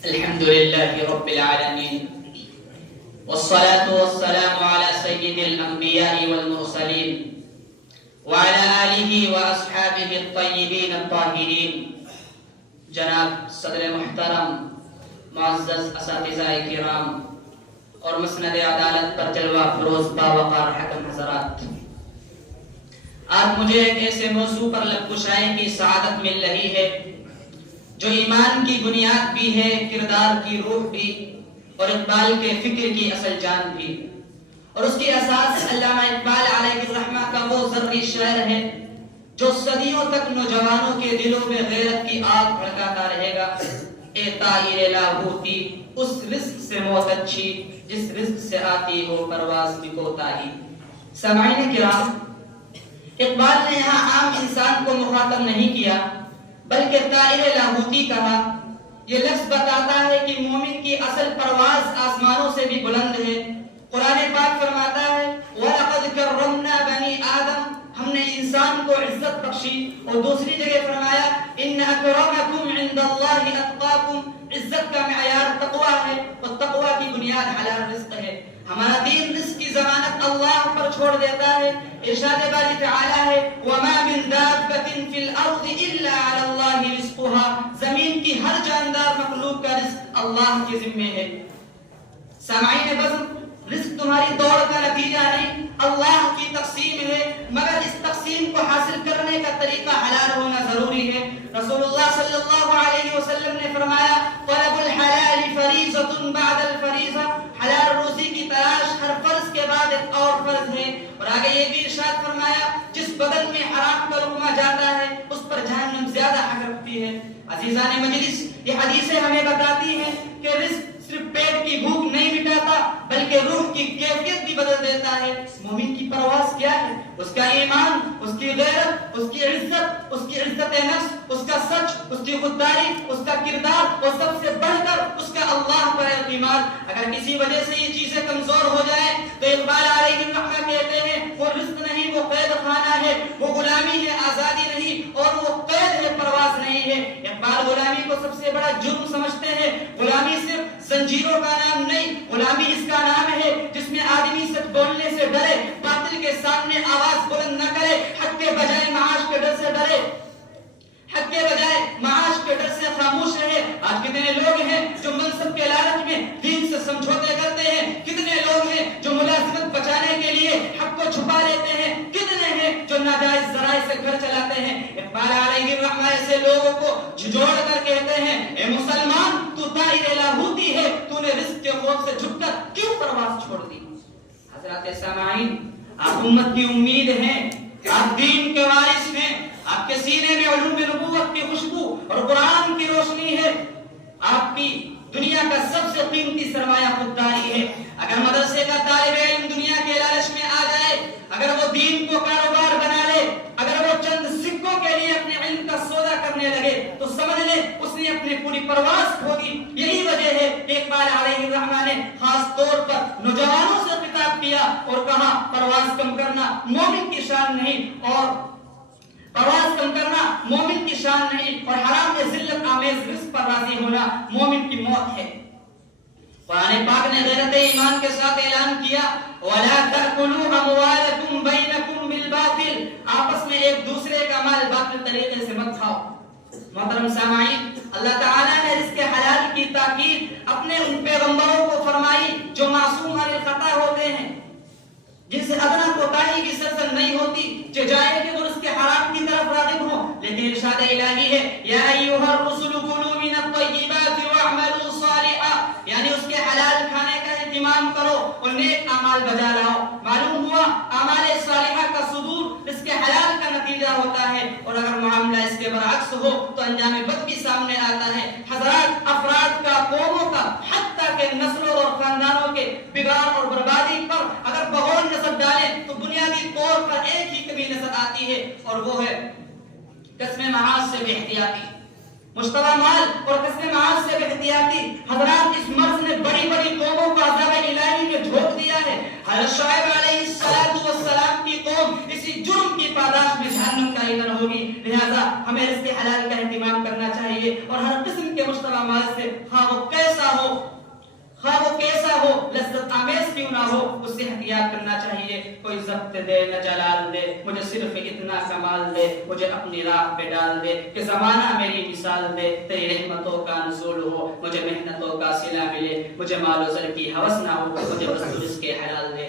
الحمد لله رب العالمين والصلاة والسلام على سيد الأنبياء والمرسلين وعلى آله وأصحابه الطيبين الطاهرين. جناب صدر محترم، معزز اساتذہ کرام اور مسند عدالت پر جلوہ فروز باوقار حکم حضرات، آج مجھے ایک ایسے موضوع پر لب کشائی کی سعادت مل رہی ہے جو ایمان کی بنیاد بھی ہے، کردار کی روح بھی، اور اقبال کے فکر کی اصل جان بھی، اور اس کی اساس علامہ اقبال علیہ الرحمہ کا وہ ذری شعر ہے جو صدیوں تک نوجوانوں کے دلوں میں غیرت کی آگ بھڑکاتا رہے گا. اے طائر لاہوتی، اس رزق سے موت اچھی جس رزق سے آتی ہو پرواز بھی کوتاہی. سامعین کرام، اقبال نے یہاں عام انسان کو مخاطب نہیں کیا بلکہ طائر لاہوتی کہا. یہ لفظ بتاتا ہے کہ مومن کی اصل پرواز آسمانوں سے بھی بلند ہے. قرآن پاک فرماتا ہے وَلَقَدْ كَرَّمْنَا بَنِي آدم، ہم نے انسان کو عزت بخشی. اور دوسری جگہ فرمایا إِنَّ أَكْرَمَكُمْ عِنْدَ اللَّهِ أَتْقَاكُمْ، عزت کا معیار تقوی ہے اور تقوی کی بنیاد حلال رزق ہے. ہمارا دین رزق کی ضمانت اللہ پر چھوڑ دیتا ہے. ارشاد باری تعالی ہے وَمَا مِن دَابَّةٍ فِي الْأَرْضِ إِلَّا عَلَى اللَّهِ رِزْقُهَا، زمین کی ہر جاندار مخلوق کا رزق اللہ کے ذمے ہے. سامعین بزم، رزق تمہاری دوڑ کا نتیجہ نہیں، اللہ کی تقسیم ہے، مگر اس تقسیم کو حاصل کرنے کا طریقہ حلال ہونا ضروری ہے. رسول اللہ صلی اللہ علیہ وسلم نے فرمایا طلب الحلال فریضۃ بعد الفریضہ، حلال روزی کی تلاش ہر فرض کے بعد ایک اور فرض ہے. اور آگے یہ بھی ارشاد فرمایا جس بدن میں حرام کا لقمہ جاتا ہے اس پر جہنم زیادہ حق رکھتی ہے. عزیزان مجلس، یہ حدیثیں ہمیں بتاتی ہیں کہ رزق صرف پیٹ کی بھوک نہیں مٹاتا بلکہ روح کی کیفیت بھی بدل دیتا ہے. مومن کی پرواز کیا ہے؟ اس کا ایمان، اس کی غیرت، اس کی عزت، اس کی عزت نفس، اس کا سچ، اس کی خودداری، اس کا کردار، اور سب سے بڑھ کر اس کا اللہ پر اعتماد. اگر کسی وجہ سے یہ چیزیں کمزور ہو جائیں تو اقبال علیہ الرحمہ کہتے ہیں وہ رزق نہیں، وہ قید خانہ ہے، وہ غلامی ہے، آزادی نہیں، اور وہ قید ہے، پرواز نہیں ہے. اقبال غلامی کو سب سے بڑا جرم سمجھتے ہیں. غلامی صرف زنجیروں کا نام نہیں، غلامی اس کا نام ہے جس میں آدمی سچ بولنے سے ڈرے، باطل کے سامنے آواز بلند نہ کرے، حق کے بجائے معاش کے ڈر سے ڈرے، حق کے بجائے معاش کے ڈر سے خاموش رہے. آج کتنے لوگ ہیں جو منصب کے لالچ میں دین سے سمجھوتے کرتے ہیں، کتنے لوگ ہیں جو ملازمت بچانے کے لیے حق کو چھپا لیتے ہیں، کتنے ہیں جو ناجائز ذرائع سے گھر چلاتے ہیں. اقبال علیہ الرحمہ ایسے لوگوں کو جھجوڑ کر کہتے ہیں اے مسلمان، تو طائر لاہوتی ہے، تو نے رزق کے خوف سے جھک کر کیوں پرواز چھوڑ دی. حضرات سامعین، آپ امت کی امید ہیں، آپ دین کے وارث ہیں، آپ کے سینے میں علوم نبوت کی خوشبو اور قرآن کی روشنی ہے. آپ کی دنیا کا سب سے قیمتی سرمایہ خودداری ہے. اگر مدرسے کا طالب علم دنیا کے لالچ میں آ جائے، اگر وہ دین کو کاروبار بنا لے، اگر وہ چند سکوں کے لیے اپنے علم کا سودا کرنے لگے تو سمجھ لے اس نے اپنی پوری پرواز کھو دی. یہی وجہ ہے کہ اقبال علیہ الرحمہ نے خاص طور پر نوجوانوں سے خطاب کیا اور کہا پرواز کم کرنا مومن کی شان نہیں، اور پرواز کم کرنا مومن کی شان نہیں، اور حرام میں ذلت آمیز رزق پر راضی ہونا مومن کی موت ہے. قرآن پاک نے غیرت ایمان کے ساتھ اعلان کیا وَلَا تَأْكُلُوا أَمْوَالَكُمْ بَيْنَكُمْ بِالْبَاطِلِ، آپس میں ایک دوسرے کا مال باطل طریقے سے مت کھاؤ. محترم سامعین، اللہ تعالیٰ نے رزق حلال کی تاکید اپنے ان پیغمبروں کو فرمائی جو معصوم عن الخطا ہوتے ہیں، جن سے ادنا کوتاہی کی سرزد نہیں ہوتی، جو جائے کہ وہ رزق حرام کی طرف راغب ہوں. لیکن ارشاد الہی ہے یا ایھا الرسل کلوا من الطیبات واعملوا صالحا، یعنی اس کے حلال کھانے کا اہتمام کرو اور نیک اعمال بجا لاؤ. معلوم ہوا اعمال صالحہ کا صدور رزق حلال کا نتیجہ ہوتا ہے، اور اگر معاملہ اس کے برعکس ہو تو انجام بد بھی سامنے آتا ہے. حضرات، افراد کا، قوموں کا، حتیٰ کہ نسلوں اور خاندانوں کے بگاڑ اور بربادی پر اگر بغور نظر ڈالیں تو بنیادی طور پر ایک ہی کمی نظر آتی ہے، اور وہ ہے قسم معاش سے بے احتیاطی. مشتبہ مال اور قسم معاش سے بے احتیاطی. حضرات، اس مرض نے بڑی بڑی قوموں کو عذاب الہی میں جھونک دیا ہے. حضرت شعیب علیہ السلام کی قوم اسی جرم کی پاداش میں جہنم کا ایندھن ہوگی. لہذا ہمیں رزق حلال کا اہتمام کرنا چاہیے اور ہر قسم کے مشتبہ مال سے خواہ وہ کیسا ہو لذت آمیز کیوں نہ ہو اس سے احتیاط کرنا چاہیے. کوئی ضبط دے نہ جلال دے, مجھے صرف اتنا کمال دے, مجھے اپنی راہ پہ ڈال دے کہ زمانہ میری مثال دے. تیری رحمتوں کا نزول ہو, مجھے محنتوں کا صلہ ملے, مجھے مال و زر کی ہوس نہ ہو, مجھے بس رزق حلال دے.